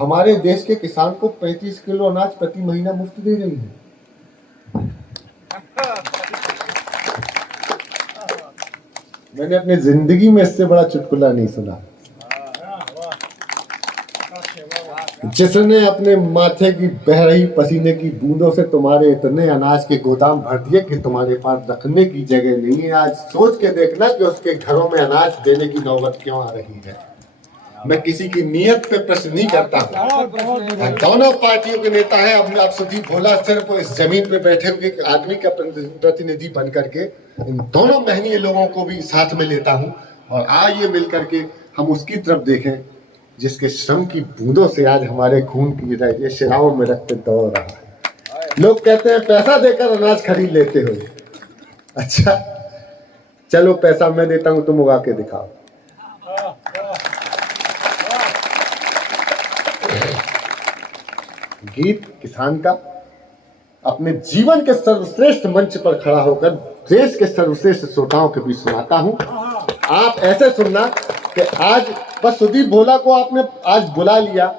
हमारे देश के किसान को 35 किलो अनाज प्रति महीना मुफ्त दे रही है। मैंने अपनी जिंदगी में इससे बड़ा चुटकुला नहीं सुना। जिसने अपने माथे की बह रही पसीने की बूंदों से तुम्हारे इतने अनाज के गोदाम भर दिए कि तुम्हारे पास रखने की जगह नहीं है। आज सोच के देखना कि उसके घरों में अनाज देने की नौबत क्यों आ रही है। मैं किसी की नीयत पे प्रश्न नहीं करता हूँ। दोनों पार्टियों के नेता हैं। अब सुदीप भोला सिर्फ इस जमीन पे बैठे हुए आदमी का प्रतिनिधि बन करके इन दोनों महनीय लोगों को भी साथ में लेता हूँ और आइए मिल करके हम उसकी तरफ देखें जिसके श्रम की बूंदों से आज हमारे खून की शिराओं में रक्त दौड़ रहा है। लोग कहते हैं पैसा देकर अनाज खरीद लेते हो। अच्छा चलो पैसा मैं देता हूं, तुम उगा के दिखाओ। गीत किसान का अपने जीवन के सर्वश्रेष्ठ मंच पर खड़ा होकर देश के सर्वश्रेष्ठ श्रोताओं के बीच सुनाता हूं। आप ऐसे सुनना कि आज बस सुदीप भोला को आपने आज बुला लिया।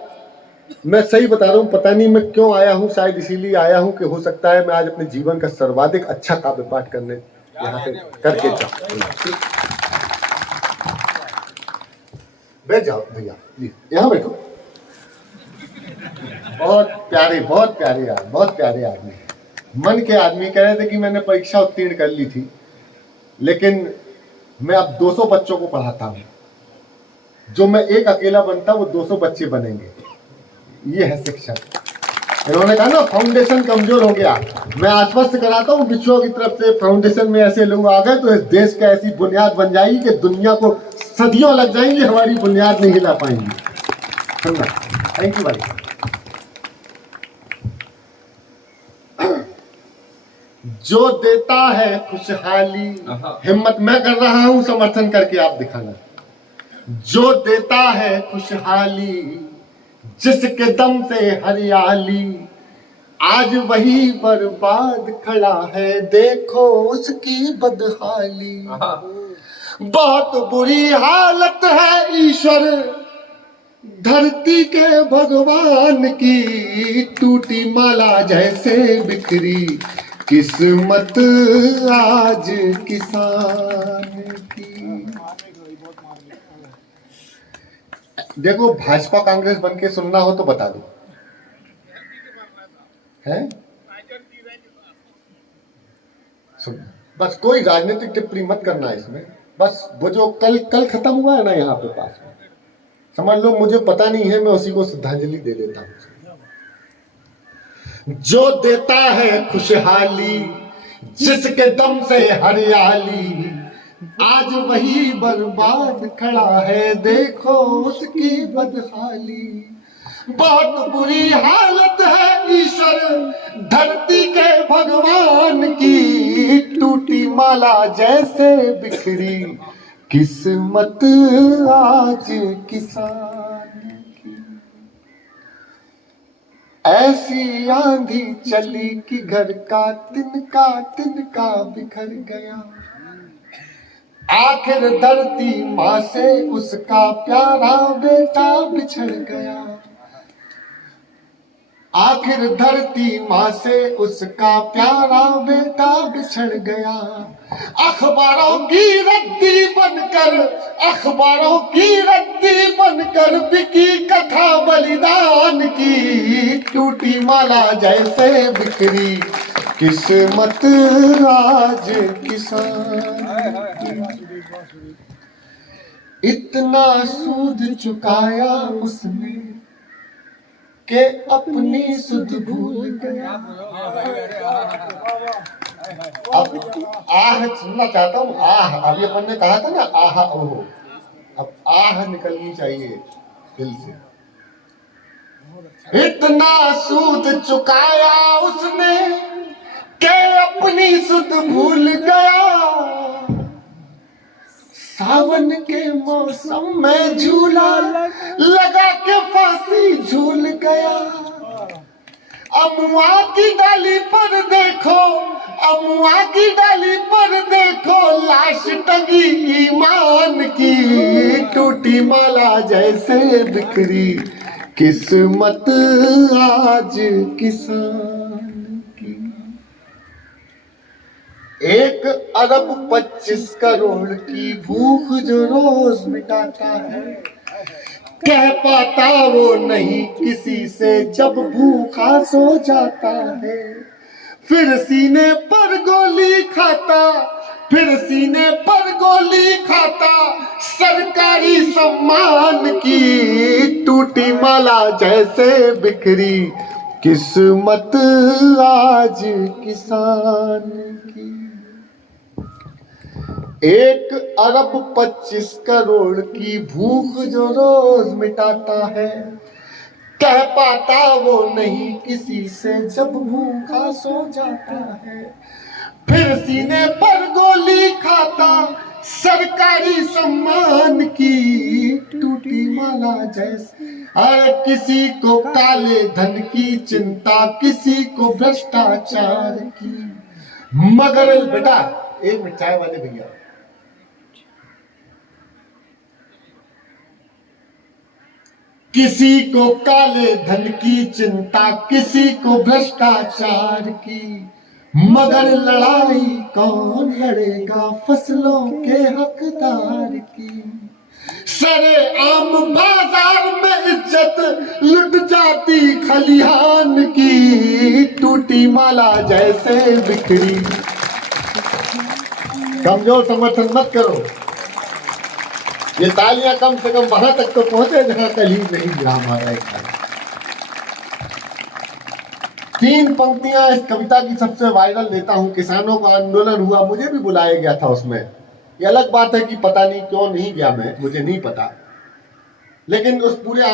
मैं सही बता रहा हूं, पता नहीं मैं क्यों आया हूं, शायद इसीलिए आया हूं कि हो सकता है मैं आज अपने जीवन का सर्वाधिक अच्छा काव्य पाठ करने यहाँ पे करके जाऊं। बैठ जाओ भैया, यहाँ बैठो। बहुत प्यारे आदमी, मन के आदमी। कह रहे थे कि मैंने परीक्षा उत्तीर्ण कर ली थी लेकिन मैं अब 200 बच्चों को पढ़ाता हूं। जो मैं एक अकेला बनता वो 200 बच्चे बनेंगे। ये है शिक्षा। इन्होंने कहा ना फाउंडेशन कमजोर हो गया। मैं आश्वस्त कराता हूँ विश्व की तरफ से फाउंडेशन में ऐसे लोग आ गए तो इस देश का ऐसी बुनियाद बन जाएगी कि दुनिया को सदियों लग जाएंगी, हमारी बुनियाद नहीं हिला पाएंगी। थैंक यू भाई। जो देता है खुशहाली, हिम्मत मैं कर रहा हूं, समर्थन करके आप दिखाना। जो देता है खुशहाली, जिसके दम से हरियाली, आज वही बर्बाद खड़ा है, देखो उसकी बदहाली। बहुत बुरी हालत है ईश्वर धरती के भगवान की, टूटी माला जैसे बिखरी किस्मत आज किसान की। देखो भाजपा कांग्रेस बन के सुनना हो तो बता दो है। बस कोई राजनीतिक टिप्पणी मत करना इसमें। बस वो जो कल खत्म हुआ है ना यहाँ पे पास में, समझ लो मुझे पता नहीं है, मैं उसी को श्रद्धांजलि दे देता हूँ। जो देता है खुशहाली, जिसके दम से हरियाली, आज वही बर्बाद खड़ा है, देखो उसकी बदहाली। बहुत बुरी हालत है ईश्वर धरती के भगवान की, टूटी माला जैसे बिखरी किस्मत आज किसान की। ऐसी आंधी चली कि घर का तिनका बिखर गया, आखिर धरती माँ से उसका प्यारा बेटा बिछड़ गया। आखिर धरती माँ से उसका प्यारा बेटा बिछड़ गया। अखबारों की रद्दी बनकर बिकी कथा बलिदान की, टूटी माला जैसे बिखरी किस्मत आज किसान की। इतना सूद चुकाया उसने के अपनी सुध भूल गया। अब आह सुनना चाहता हूँ। आह अभी अपन ने कहा था ना, आह ओहो, अब आह निकलनी चाहिए दिल से। इतना सूद चुकाया उसने के अपनी सुध भूल गया। सावन के मौसम में झूला लगा के फांसी झूल गया। अमुआ की डाली पर देखो लाश टंगी ईमान की, टूटी माला जैसे बिखरी किस्मत आज किसान की। 1 अरब 25 करोड़ की भूख जो रोज मिटाता है, कह पाता वो नहीं किसी से जब भूखा सो जाता है। फिर सीने पर गोली खाता, फिर सीने पर गोली खाता, सरकारी सम्मान की टूटी माला जैसे बिखरी किस्मत आज किसान की। 1 अरब 25 करोड़ की भूख जो रोज मिटाता है, कह पाता वो नहीं किसी से जब भूखा सो जाता है। फिर सीने पर गोली खाता, सरकारी सम्मान की टूटी माला जैसे। अरे किसी को काले धन की चिंता, किसी को भ्रष्टाचार की, मगर बेटा 1 मिनट चाय वाले भैया, किसी को काले धन की चिंता, किसी को भ्रष्टाचार की, मगर लड़ाई कौन लड़ेगा फसलों के हकदार की। सरे आम बाजार में इज्जत लुट जाती खलिहान की, टूटी माला जैसे बिखरी। कमजोर समर्थन मत करो, ये तालियां कम से कम वहां तक तो पहुंचे जहां कल ही नहीं गिरा हमारा एक। 3 पंक्तियां इस कविता की सबसे वायरल लेता हूं। किसानों का आंदोलन हुआ, मुझे भी बुलाया गया था उसमें। ये अलग बात है कि पता नहीं क्यों नहीं गया मैं, मुझे नहीं पता, लेकिन उस पूरे